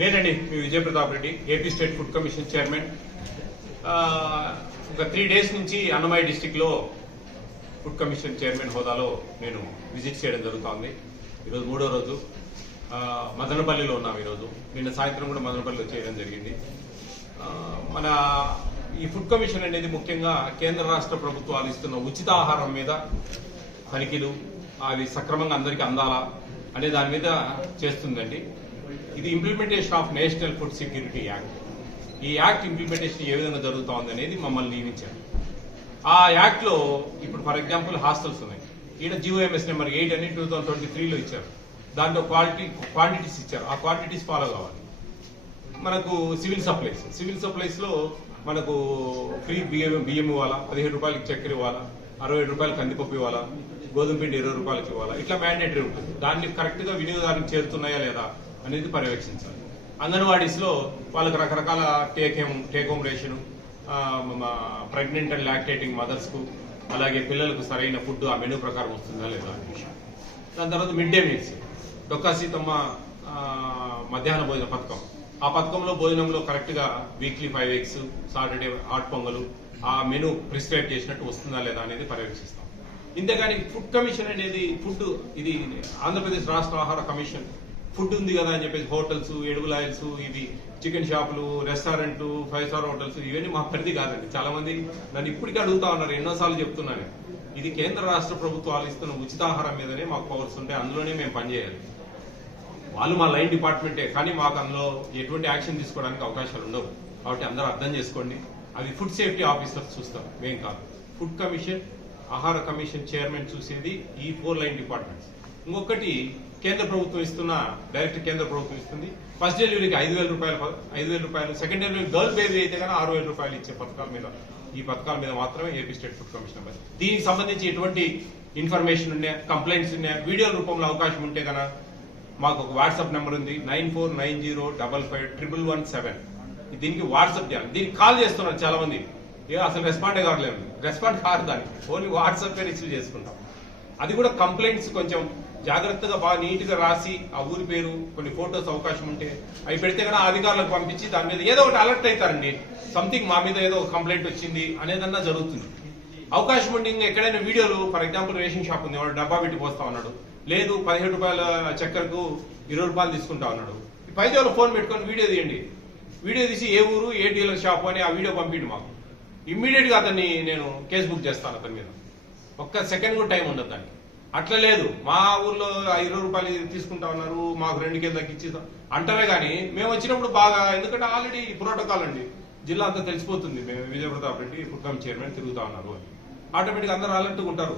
నేనండి మీ Vijay Pratap Reddy, AP state food commission chairman. ఒక 3 days నుంచి అన్నమయ్య డిస్టిక్ లో ఫుడ్ కమిషన్ చైర్మన్ హోదాలో నేను విజిట్ చేయడం జరుగుతోంది. ఈరోజు 3వ రోజు. మదనపల్లిలో ఉన్నాం. ఈరోజు నిన్న సాయంత్రం కూడా మదనపల్లిలో చేయడం జరిగింది. మన ఈ ఫుడ్ కమిషన్ అనేది ముఖ్యంగా కేంద్ర రాష్ట్ర ప్రభుత్వాలు ఇస్తున్న ఉచిత ఆహారం మీద తనిఖీలు, అవి సక్రమంగా అందరికీ అందాలా అనే దాని మీద చేస్తుందండి. ఇది implementation of national food security act. ఈ యాక్ట్ ఇంప్లిమెంటేషన్ ఏ విధంగా జరుగుతోంది అనేది మమ్మల్ని నియమించారు. ఆ యాక్ట్ లో ఇప్పుడు ఫర్ ఎగ్జాంపుల్ హాస్టల్స్ ఉన్నాయి. ఈయన GOMS నెంబర్ 8 అని 2023లో ఇచ్చారు. దాంట్లో క్వాంటిటీస్ ఇచ్చారు. ఆ క్వాంటిటీస్ ఫాలో కావాలి. మనకు సివిల్ సప్లైస్ లో మనకు ఫ్రీ బియ్యం ఇవ్వాలా, 17 రూపాయలకి చక్కెర ఇవ్వాలా, 67 రూపాయలు కందిపప్పు ఇవ్వాలా, గోధుమ పిండి 20 రూపాయలకి ఇవ్వాలా, ఇట్లా మ్యాండేటరీ ఉంటుంది. దాన్ని కరెక్ట్ గా వినియోగదారునికి చేరుతున్నాయా లేదా అనేది పర్యవేక్షించాలి. అంగన్వాడీస్ లో వాళ్ళకి రకరకాల take home ration, pregnant and lactating mothers కు, అలాగే పిల్లలకు సరైన ఫుడ్ ఆ మెనూ ప్రకారం వస్తుందా లేదా అనే విషయం. దాని తర్వాత mid day meals, Dokka Seethamma మధ్యాహ్న భోజన పథకం. ఆ పథకంలో భోజనంలో కరెక్ట్ గా వీక్లీ 5 eggs, సాటర్డే ఆట్ పొంగలు, ఆ మెనూ ప్రిస్క్రైబ్ చేసినట్టు వస్తుందా లేదా అనేది పర్యవేక్షిస్తాం. ఇంతేగాని ఫుడ్ కమిషన్ అనేది ఇది ఆంధ్రప్రదేశ్ రాష్ట్ర ఆహార కమిషన్ ఫుడ్ ఉంది కదా అని చెప్పేసి హోటల్స్, ఎడుగుల ఆయిల్స్, ఇవి చికెన్ షాపులు, రెస్టారెంట్, 5 star హోటల్స్, ఇవన్నీ మా పరిధి కాదండి. చాలా మంది నన్ను ఇప్పటికీ అడుగుతా ఉన్నారు, ఎన్నోసార్లు చెప్తున్నాను. ఇది కేంద్ర రాష్ట్ర ప్రభుత్వాలు ఇస్తున్న ఉచితాహారం మీదనే మాకు పవర్స్ ఉంటాయి, అందులోనే మేము పనిచేయాలి. వాళ్ళు మా లైన్ డిపార్ట్మెంటే, కానీ మాకు అందులో ఎటువంటి యాక్షన్ తీసుకోవడానికి అవకాశాలు ఉండవు. కాబట్టి అందరూ అర్థం చేసుకోండి. అది ఫుడ్ సేఫ్టీ ఆఫీసర్స్ చూస్తారు, మేం కాదు. ఫుడ్ కమిషన్, ఆహార కమిషన్ చైర్మన్ చూసేది ఈ 4 లైన్ డిపార్ట్మెంట్స్. ఇంకొకటి కేంద్ర ప్రభుత్వం ఇస్తున్న, డైరెక్ట్ కేంద్ర ప్రభుత్వం ఇస్తుంది. ఫస్ట్ డెలివరీకి 5,000 రూపాయలు, సెకండ్ డెలివరీ గర్ల్ బేబీ అయితే కానీ 6,000 రూపాయలు ఇచ్చే పథకాల మీద, ఈ పథకాల మీద మాత్రమే ఏపీ స్టేట్ ఫుడ్ కమిషన్. దీనికి సంబంధించి ఎటువంటి ఇన్ఫర్మేషన్ ఉన్నాయా, కంప్లైంట్స్ ఉన్నాయా, వీడియోల రూపంలో అవకాశం ఉంటే కనుక మాకు ఒక వాట్సాప్ నెంబర్ ఉంది, 9490551117. దీనికి వాట్సాప్ చేయాలి. దీనికి కాల్ చేస్తున్నారు చాలా మంది, అసలు రెస్పాండే కావట్లేదు. రెస్పాండ్ కాదు, దానికి ఓన్లీ వాట్సాప్ రిసీవ్ చేసుకుంటాం. అది కూడా కంప్లైంట్స్ కొంచెం జాగ్రత్తగా బాగా నీట్ గా రాసి, ఆ ఊరి పేరు, కొన్ని ఫోటోస్ అవకాశం ఉంటే అవి పెడితే కన్నా అధికారులకు పంపించి దాని మీద ఏదో ఒకటి అలర్ట్ అవుతారండి. సంథింగ్ మా మీద ఏదో కంప్లైంట్ వచ్చింది అనేదన్నా జరుగుతుంది. అవకాశం ఉండి ఎక్కడైనా వీడియోలు, ఫర్ ఎగ్జాంపుల్ రేషన్ షాప్ ఉంది, వాడు డబ్బా పెట్టి పోస్తా ఉన్నాడు, లేదు 17 రూపాయల చక్కెరకు 20 రూపాయలు తీసుకుంటా ఉన్నాడు, 5 ఫోన్ పెట్టుకొని వీడియో తీయండి. వీడియో తీసి ఏ ఊరు, ఏ డీలర్ షాప్ అని ఆ వీడియో పంపిండి మాకు. ఇమ్మీడియట్ గా అతన్ని నేను కేసు బుక్ చేస్తాను. అతని మీద ఒక్క సెకండ్ కూడా టైం ఉండదు దానికి. అట్లా లేదు, మా ఊర్లో 20 రూపాయలు తీసుకుంటా ఉన్నారు, మాకు 2 తగ్గించి అంటమే కానీ మేము వచ్చినప్పుడు బాగా, ఎందుకంటే ఆల్రెడీ ప్రోటోకాల్ అండి, జిల్లా అంతా తెలిసిపోతుంది. మేము Vijay Pratap Reddy food commission chairman తిరుగుతా ఉన్నారు అని ఆటోమేటిక్ అందరూ అలర్ట్గా ఉంటారు.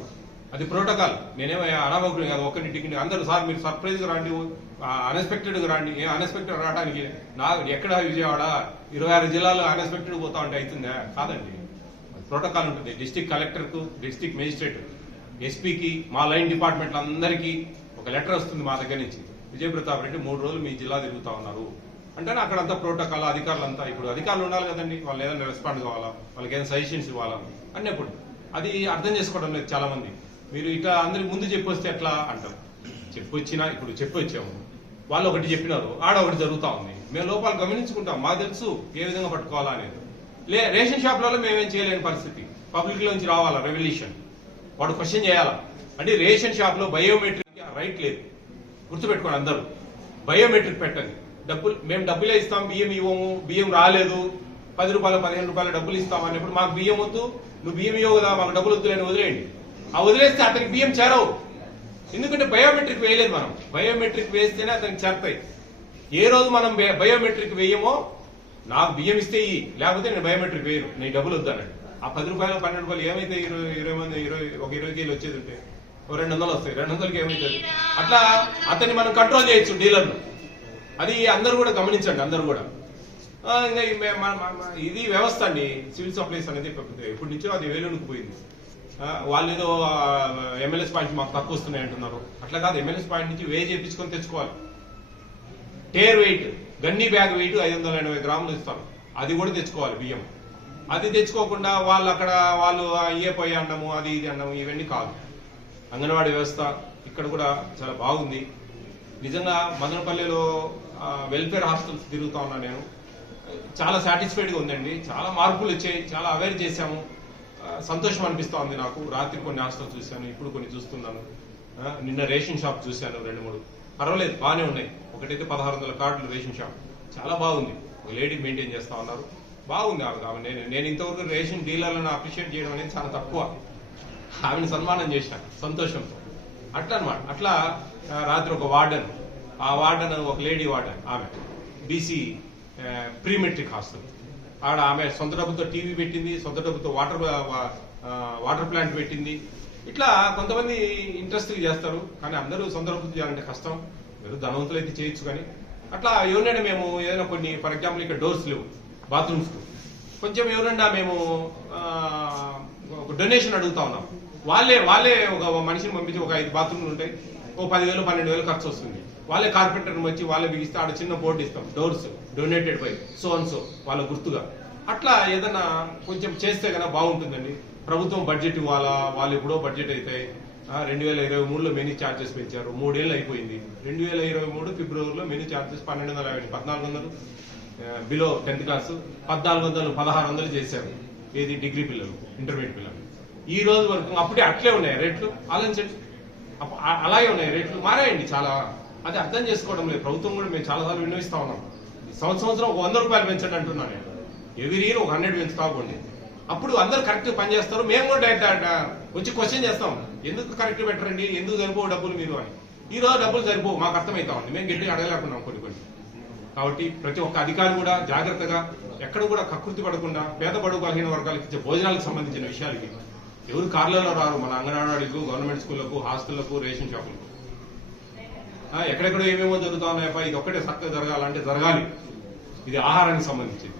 అది ప్రోటోకాల్. నేనేమో అనామకుడు కాదు, ఒక్కరింటికి అందరూ సార్ మీరు సర్ప్రైజ్ గా రండి, అన్ఎక్స్పెక్టెడ్ గా రండి. అన్ఎక్స్పెక్టెడ్ రావడానికి ఎక్కడ విజయవాడ 26 జిల్లాలో అన్ఎక్స్పెక్టెడ్ పోతా ఉంటే అవుతుందా? కాదండి, ప్రోటోకాల్ ఉంటుంది. డిస్ట్రిక్ట్ కలెక్టర్ కు, డిస్ట్రిక్ట్ మేజిస్ట్రేట్, ఎస్పీకి, మా లైన్ డిపార్ట్మెంట్ అందరికీ ఒక లెటర్ వస్తుంది మా దగ్గర నుంచి, విజయ్ ప్రతాప్ రెడ్డి 3 రోజులు మీ జిల్లా తిరుగుతా ఉన్నారు అంటే అక్కడంతా ప్రోటోకాల్, అధికారులంతా, ఇప్పుడు అధికారులు ఉండాలి కదండి, వాళ్ళు ఏదైనా రెస్పాండ్ కావాలా, వాళ్ళకి ఏదైనా సజెషన్స్ ఇవ్వాలా అన్నప్పుడు అది అర్థం చేసుకోవడం లేదు చాలా మంది. మీరు ఇట్లా అందరికి ముందు చెప్పొస్తే ఎట్లా అంటారు. ఇప్పుడు చెప్పొచ్చాము, వాళ్ళు ఒకటి చెప్పినారు, ఆడ ఒకటి జరుగుతా ఉంది. మేము లోపాలు గమనించుకుంటాం, మాకు తెలుసు ఏ విధంగా పట్టుకోవాలా అనేది. రేషన్ షాప్లలో మేమేం చేయలేని పరిస్థితి, పబ్లిక్ లోంచి రావాలా రెవల్యూషన్, వాడు క్వశ్చన్ చేయాలా. అంటే రేషన్ షాప్ లో బయోమెట్రిక్ రైట్ లేదు, గుర్తుపెట్టుకోండి అందరూ. బయోమెట్రిక్ పెట్టండి. మేము డబ్బులే ఇస్తాం, బియ్యం ఇవ్వము, బియ్యం రాలేదు, 10 రూపాయలు 15 రూపాయలు డబ్బులు ఇస్తాం అన్నప్పుడు మాకు బియ్యం వద్దు, నువ్వు బియ్యం ఇవ్వవు కదా, మాకు డబ్బులు వద్దులేని వదిలేయండి. ఆ వదిలేస్తే అతనికి బియ్యం చేరవు, ఎందుకంటే బయోమెట్రిక్ వేయలేదు. మనం బయోమెట్రిక్ వేస్తేనే అతనికి చేరతాయి. ఏ రోజు మనం బయోమెట్రిక్ వేయమో, నాకు బియ్యం ఇస్తే లేకపోతే నేను బయోమెట్రిక్ వేయను, నీ డబ్బులు వద్దన్నాడు. ఆ 10 రూపాయలు 12 రూపాయలు ఏమైతే 20 కేజీలు వచ్చేది ఉంటే 200 వస్తాయి, 200కి ఏమైతుంది. అట్లా అతన్ని మనం కంట్రోల్ చేయొచ్చు, డీలర్ను. అది అందరూ కూడా గమనించండి, అందరూ కూడా. ఇంకా ఇది వ్యవస్థ అండి. సివిల్ సప్లైస్ అనేది ఇప్పటి నుంచో అది వేలునికి పోయింది. వాళ్ళు ఏదో MLS పాయింట్స్ మాకు తక్కువ వస్తున్నాయి అంటున్నారు. అట్లా కాదు, MLS పాయింట్ నుంచి వే చేయించుకొని తెచ్చుకోవాలి. Tare weight, gunny bag weight 580 గ్రాములు ఇస్తారు, అది కూడా తెచ్చుకోవాలి బియ్యం. అది తెచ్చుకోకుండా వాళ్ళు ఏ పొయ్యి అన్నము, అది ఇది అన్నము, ఇవన్నీ కాదు. అంగన్వాడీ వ్యవస్థ ఇక్కడ కూడా చాలా బాగుంది. నిజంగా మదనపల్లిలో వెల్ఫేర్ హాస్టల్స్ తిరుగుతా ఉన్నా నేను. చాలా సాటిస్ఫైడ్గా ఉందండి. చాలా మార్పులు వచ్చాయి, చాలా అవేర్ చేశాము. సంతోషం అనిపిస్తూ ఉంది నాకు. రాత్రి కొన్ని హాస్టల్స్ చూశాను, ఇప్పుడు కొన్ని చూస్తున్నాను. నిన్న రేషన్ షాప్ చూశాను 2-3. పర్వాలేదు, బాగానే ఉన్నాయి. ఒకటైతే 1600 కార్డులు రేషన్ షాప్, చాలా బాగుంది. ఒక లేడీ మెయింటైన్ చేస్తా ఉన్నారు, బాగుంది ఆమె. నేను ఇంతవరకు రేషన్ డీలర్లను అప్రిషియేట్ చేయడం అనేది చాలా తక్కువ. ఆమెను సన్మానం చేశాను సంతోషంతో. అట్లా అనమాట. అట్లా రాత్రి ఒక వార్డెన్, ఆ వార్డెన్ ఒక లేడీ వార్డెన్, ఆమె బీసీ ప్రీ మెట్రిక్ హాస్టల్. ఆమె సొంత డబ్బుతో టీవీ పెట్టింది, సొంత డబ్బుతో వాటర్ ప్లాంట్ పెట్టింది. ఇట్లా కొంతమంది ఇంట్రెస్ట్గా చేస్తారు, కానీ అందరూ సొంత డబ్బుతో చేయాలంటే కష్టం. మీరు ధనవంతులు అయితే చేయొచ్చు, కానీ అట్లా ఎవరైనా మేము ఏదైనా కొన్ని, ఫర్ ఎగ్జాంపుల్ ఇక్కడ డోర్స్ లేవు బాత్రూమ్స్ కు, కొంచెం ఎవరైనా మేము ఒక డొనేషన్ అడుగుతా ఉన్నాం. వాళ్ళే ఒక మనిషిని పంపించి ఒక 5 బాత్రూమ్లు ఉంటాయి, ఓ 10,000-12,000 ఖర్చు వస్తుంది. వాళ్ళే కార్పెంటర్ని వచ్చి వాళ్ళే బిగిస్తే ఆడ చిన్న బోర్డు ఇస్తాం, doors donated by so and so, వాళ్ళ గుర్తుగా. అట్లా ఏదైనా కొంచెం చేస్తే కన్నా బాగుంటుందండి. ప్రభుత్వం బడ్జెట్ ఇవ్వాలా, వాళ్ళు ఎప్పుడో బడ్జెట్ అయితే 2023లో మెనూ ఛార్జెస్ పెంచారు, 3 ఏళ్ళు అయిపోయింది. 2023 ఫిబ్రవరిలో menu charges 1250, 1400 below 10th class, 1400, 1600 చేశారు. ఏది డిగ్రీ పిల్లలు, ఇంటర్మీడియట్ పిల్లలు. ఈ రోజు వరకు అప్పుడే అట్లే ఉన్నాయి రేట్లు. ఆలోచించండి, అలాగే ఉన్నాయి రేట్లు, మారాయండి చాలా. అది అర్థం చేసుకోవడం లేదు ప్రభుత్వం కూడా. మేము చాలాసార్లు విన్నవిస్తా ఉన్నాం, సంవత్సరం ఒక 100 రూపాయలు పెంచండి అంటున్నాను నేను. ఎవ్రీ ఇయర్ ఒక 100 పెంచుతా పోండి, అప్పుడు అందరు కరెక్ట్ పని చేస్తారు. మేము కూడా డైరెక్ట్ వచ్చి క్వశ్చన్ చేస్తాం, ఎందుకు కరెక్ట్ పెట్టరండి, ఎందుకు సరిపోవు డబ్బులు మీరు అని. ఈ రోజు డబ్బులు సరిపోవు, మాకు అర్థమవుతా ఉంది. మేము గట్టిగా అడగలేకున్నాం కొన్ని. కాబట్టి ప్రతి ఒక్క అధికారి కూడా జాగ్రత్తగా, ఎక్కడ కూడా కకృతి పడకుండా, పేద బడుగు బలహీన వర్గాలకు ఇచ్చే భోజనాలకు సంబంధించిన విషయాలకి ఎవరు కార్లలో రారు. మన అంగన్వాడీలకు, గవర్నమెంట్ స్కూళ్లకు, హాస్టళ్లకు, రేషన్ షాపులకు ఎక్కడెక్కడో ఏమేమో జరుగుతా ఉన్నాయప్ప, ఇది ఒక్కటే చక్కగా జరగాలంటే జరగాలి. ఇది ఆహారానికి సంబంధించింది,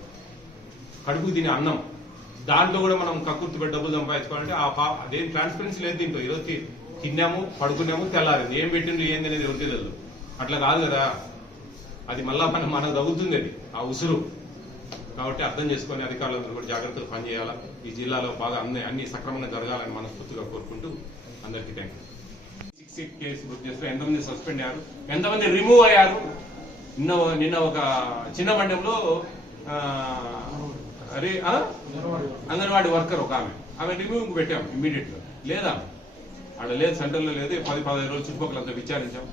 కడుపు తినే అన్నం. దాంట్లో కూడా మనం కకృతి పెట్టి డబ్బులు సంపాదించుకోవాలంటే అదేం ట్రాన్స్పరెన్సీ లేదు దీంట్లో. ఈరోజు తిన్నాము, పడుకున్నాము, తెల్లారింది, ఏం పెట్టిండ్రు ఏంది అనేది ఎవరు తెలియదు. అట్లా కాదు కదా, అది మళ్ళా మనకు తగ్గుతుంది అది ఆ ఉసురు. కాబట్టి అర్థం చేసుకుని అధికారులందరూ కూడా జాగ్రత్తగా పనిచేయాలా. ఈ జిల్లాలో బాగా అన్ని సక్రమంగా జరగాలని మనస్ఫూర్తిగా కోరుకుంటూ అందరికీ థ్యాంక్ యూ. 6 కేసు బుక్ చేస్తారు, ఎంతమంది సస్పెండ్ అయ్యారు, ఎంతమంది రిమూవ్ అయ్యారు. నిన్న ఒక చిన్న మండలంలో అంగన్వాడీ వర్కర్ ఒక ఆమె రిమూవ్ పెట్టాం ఇమ్మీడియట్ గా. లేదా ఆడ లేదు, సెంటర్లో లేదు. 10-15 రోజులు చుట్టుపక్కలంతా విచారించాం,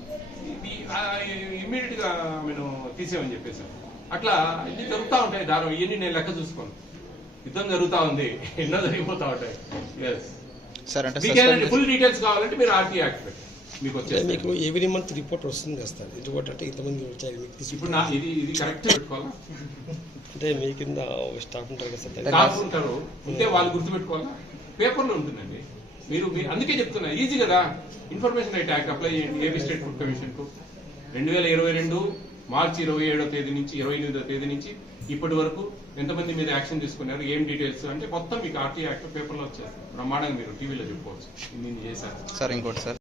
ఇమ్మీడియట్ గా మేము తీసేమని చెప్పేసాం. అట్లా ఇన్ని జరుగుతూ ఉంటాయి దారుణం. ఇవన్నీ నేను లెక్క చూసుకోను. యుద్ధం జరుగుతూ ఉంది, ఎన్నో జరిగిపోతా ఉంటాయి. ఫుల్ డీటెయిల్స్ కావాలంటే మీరు ఆర్టీ యాక్ట్ పెట్టి మీకు వచ్చేది. మీకు ఎవ్రీ మంత్ రిపోర్ట్ వస్తుంది కదా సార్, రిపోర్ట్ అంటే ఇంతమంది ఇప్పుడు ఇది కరెక్ట్ పెట్టుకోవాలా అంటే మీ కింద స్టాఫ్ ఉంటారు కదా సార్, స్టాఫ్ ఉంటారు ఉంటే వాళ్ళు గుర్తుపెట్టుకోవాలా. పేపర్లో ఉంటుందండి. మీరు అందుకే చెప్తున్నా, ఈజీ కదా. ఇన్ఫర్మేషన్ రైట్ యాక్ట్ అప్లై చేయండి ఏపీ స్టేట్ ఫుడ్ కమిషన్ కు. 2022 మార్చి 27వ తేదీ నుంచి 28వ తేదీ నుంచి ఇప్పటి వరకు ఎంతమంది మీద యాక్షన్ తీసుకున్నారు, ఏం డీటెయిల్స్ అంటే మొత్తం మీకు ఆర్టీ యాక్ట్ పేపర్లో వచ్చేస్తారు. బ్రహ్మాండంగా మీరు టీవీలో చెప్పుకోవచ్చు ఇన్ని చేశారు సార్. ఇంకోటి సార్,